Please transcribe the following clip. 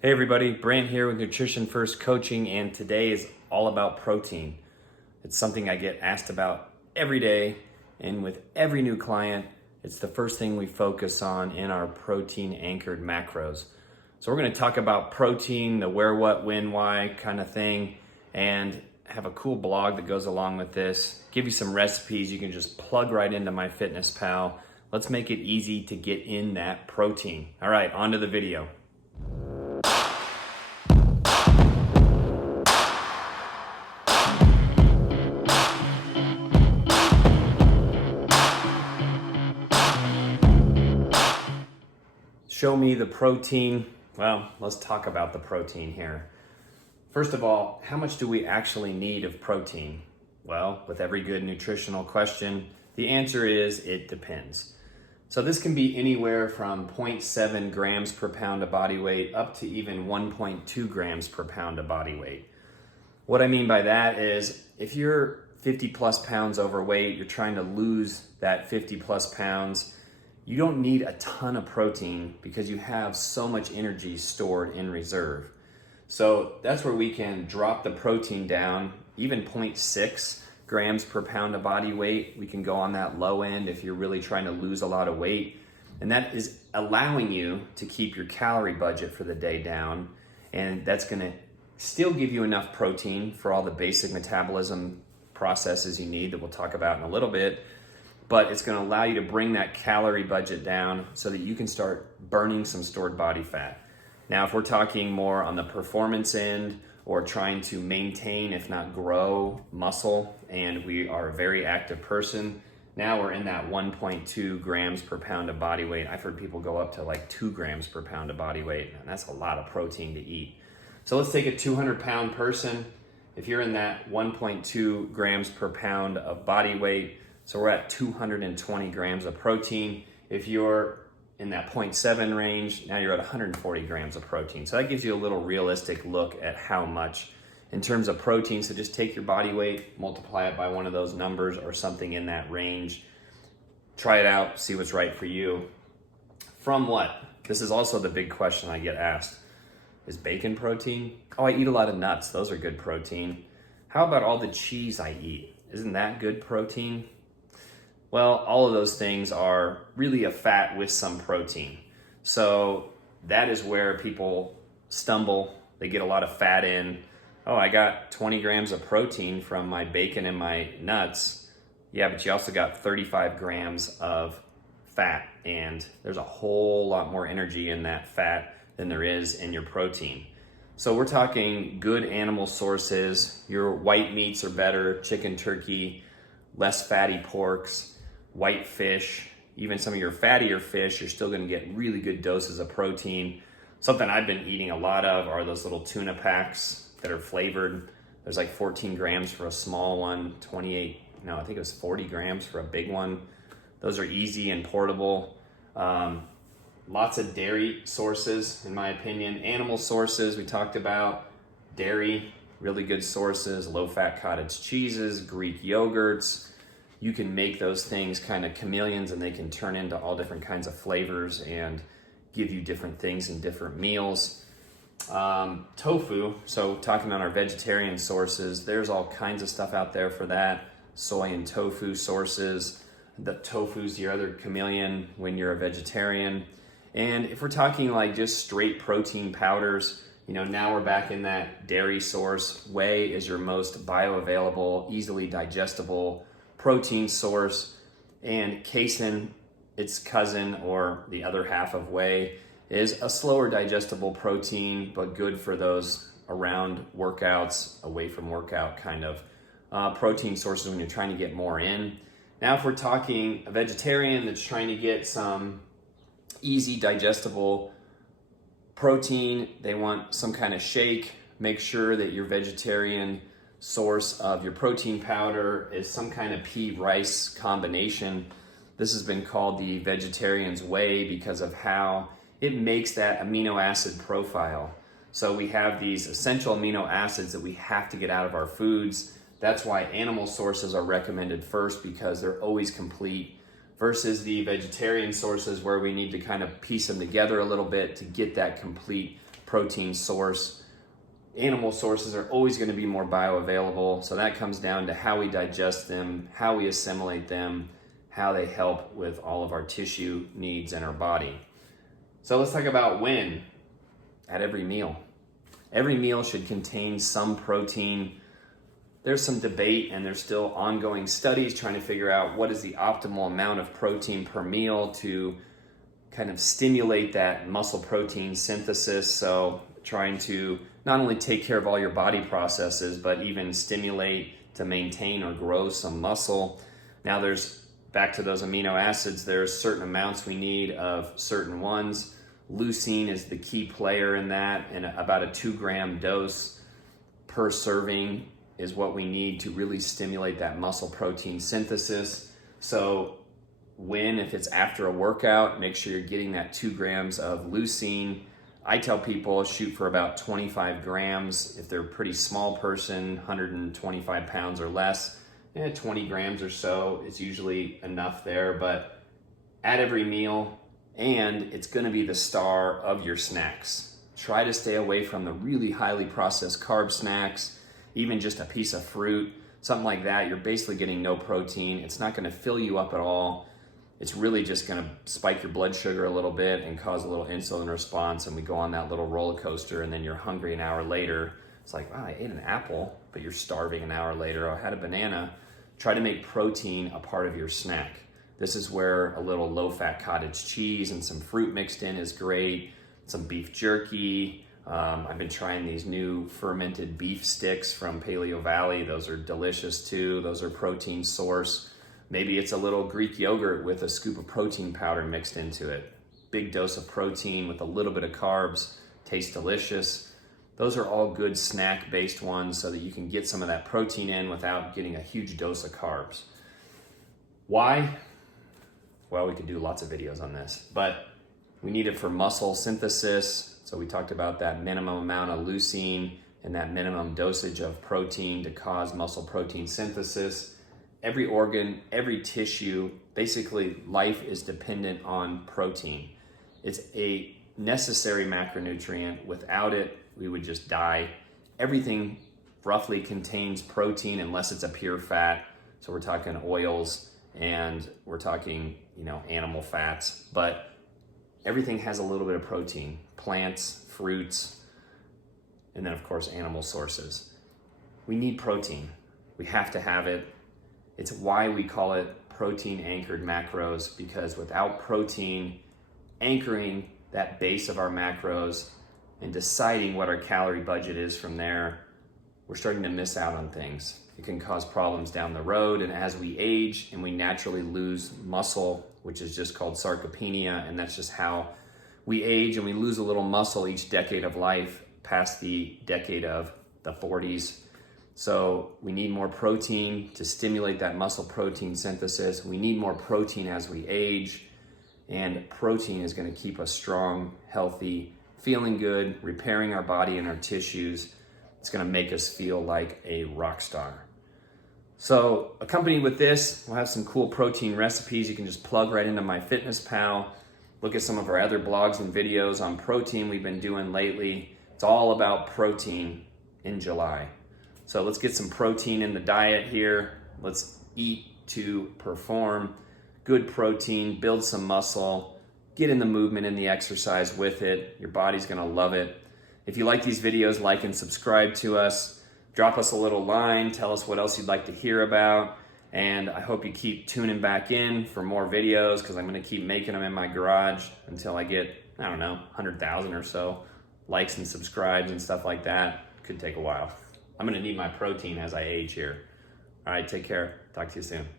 Hey everybody, Brant here with Nutrition First Coaching, and today is all about protein. It's something I get asked about every day, and with every new client, it's the first thing we focus on in our protein anchored macros. So we're going to talk about protein, the where, what, when, why kind of thing, and have a cool blog that goes along with this. Give you some recipes you can just plug right into MyFitnessPal. Let's make it easy to get in that protein. All right, on to the video. Show me the protein. Well, let's talk about the protein here. First of all, how much do we actually need of protein? Well, with every good nutritional question, the answer is it depends. So this can be anywhere from 0.7 grams per pound of body weight up to even 1.2 grams per pound of body weight. What I mean by that is if you're 50 plus pounds overweight, you're trying to lose that 50 plus pounds, you don't need a ton of protein because you have so much energy stored in reserve. So that's where we can drop the protein down, even 0.6 grams per pound of body weight. We can go on that low end if you're really trying to lose a lot of weight. And that is allowing you to keep your calorie budget for the day down. And that's gonna still give you enough protein for all the basic metabolism processes you need that we'll talk about in a little bit. But it's gonna allow you to bring that calorie budget down so that you can start burning some stored body fat. Now, if we're talking more on the performance end or trying to maintain, if not grow, muscle, and we are a very active person, now we're in that 1.2 grams per pound of body weight. I've heard people go up to like 2 grams per pound of body weight, and that's a lot of protein to eat. So let's take a 200-pound person. If you're in that 1.2 grams per pound of body weight, so we're at 220 grams of protein. If you're in that 0.7 range, now you're at 140 grams of protein. So that gives you a little realistic look at how much in terms of protein. So just take your body weight, multiply it by one of those numbers or something in that range. Try it out, see what's right for you. From what? This is also the big question I get asked. Is bacon protein? Oh, I eat a lot of nuts. Those are good protein. How about all the cheese I eat? Isn't that good protein? Well, all of those things are really a fat with some protein. So that is where people stumble. They get a lot of fat in. Oh, I got 20 grams of protein from my bacon and my nuts. Yeah, but you also got 35 grams of fat, and there's a whole lot more energy in that fat than there is in your protein. So we're talking good animal sources. Your white meats are better, chicken, turkey, less fatty porks, white fish, even some of your fattier fish, you're still gonna get really good doses of protein. Something I've been eating a lot of are those little tuna packs that are flavored. There's like 14 grams for a small one, I think it was 40 grams for a big one. Those are easy and portable. Lots of dairy sources, in my opinion. Animal sources, we talked about. Dairy, really good sources, low-fat cottage cheeses, Greek yogurts. You can make those things kind of chameleons and they can turn into all different kinds of flavors and give you different things in different meals. Tofu, so talking on our vegetarian sources, there's all kinds of stuff out there for that. Soy and tofu sources. The tofu's your other chameleon when you're a vegetarian. And if we're talking like just straight protein powders, now we're back in that dairy source. Whey is your most bioavailable, easily digestible protein source, and casein, its cousin or the other half of whey, is a slower digestible protein, but good for those around workouts, away from workout kind of protein sources when you're trying to get more in. Now, if we're talking a vegetarian that's trying to get some easy digestible protein, they want some kind of shake, make sure that your vegetarian source of your protein powder is some kind of pea rice combination. This has been called the vegetarian's whey because of how it makes that amino acid profile. So we have these essential amino acids that we have to get out of our foods. That's why animal sources are recommended first, because they're always complete, versus the vegetarian sources where we need to kind of piece them together a little bit to get that complete protein source. Animal sources are always going to be more bioavailable, so that comes down to how we digest them, how we assimilate them, how they help with all of our tissue needs in our body. So let's talk about when. At every meal. Every meal should contain some protein. There's some debate and there's still ongoing studies trying to figure out what is the optimal amount of protein per meal to kind of stimulate that muscle protein synthesis. So trying to not only take care of all your body processes, but even stimulate to maintain or grow some muscle. Now there's, back to those amino acids, there's certain amounts we need of certain ones. Leucine is the key player in that, and about a 2-gram dose per serving is what we need to really stimulate that muscle protein synthesis. So if it's after a workout, make sure you're getting that 2 grams of leucine. I tell people shoot for about 25 grams. If they're a pretty small person, 125 pounds or less, 20 grams or so is usually enough there. But at every meal, and it's going to be the star of your snacks. Try to stay away from the really highly processed carb snacks, even just a piece of fruit, something like that. You're basically getting no protein. It's not going to fill you up at all. It's really just going to spike your blood sugar a little bit and cause a little insulin response, and we go on that little roller coaster, and then you're hungry an hour later. It's like, wow, I ate an apple, but you're starving an hour later. I had a banana. Try to make protein a part of your snack. This is where a little low-fat cottage cheese and some fruit mixed in is great. Some beef jerky. I've been trying these new fermented beef sticks from Paleo Valley. Those are delicious too. Those are protein source. Maybe it's a little Greek yogurt with a scoop of protein powder mixed into it. Big dose of protein with a little bit of carbs. Tastes delicious. Those are all good snack-based ones so that you can get some of that protein in without getting a huge dose of carbs. Why? Well, we could do lots of videos on this, but we need it for muscle synthesis. So we talked about that minimum amount of leucine and that minimum dosage of protein to cause muscle protein synthesis. Every organ, every tissue, basically life is dependent on protein. It's a necessary macronutrient. Without it, we would just die. Everything roughly contains protein unless it's a pure fat. So we're talking oils and we're talking, animal fats, but everything has a little bit of protein. Plants, fruits, and then of course animal sources. We need protein. We have to have it. It's why we call it protein anchored macros, because without protein anchoring that base of our macros and deciding what our calorie budget is from there, we're starting to miss out on things. It can cause problems down the road, and as we age and we naturally lose muscle, which is just called sarcopenia, and that's just how we age, and we lose a little muscle each decade of life past the decade of the 40s. So we need more protein to stimulate that muscle protein synthesis. We need more protein as we age, and protein is going to keep us strong, healthy, feeling good, repairing our body and our tissues. It's going to make us feel like a rock star. So accompanied with this, we'll have some cool protein recipes you can just plug right into MyFitnessPal. Look at some of our other blogs and videos on protein we've been doing lately. It's all about protein in July. So let's get some protein in the diet here. Let's eat to perform. Good protein, build some muscle, get in the movement and the exercise with it. Your body's gonna love it. If you like these videos, like and subscribe to us. Drop us a little line, tell us what else you'd like to hear about. And I hope you keep tuning back in for more videos, because I'm gonna keep making them in my garage until I get, 100,000 or so likes and subscribes and stuff like that. Could take a while. I'm gonna need my protein as I age here. All right, take care. Talk to you soon.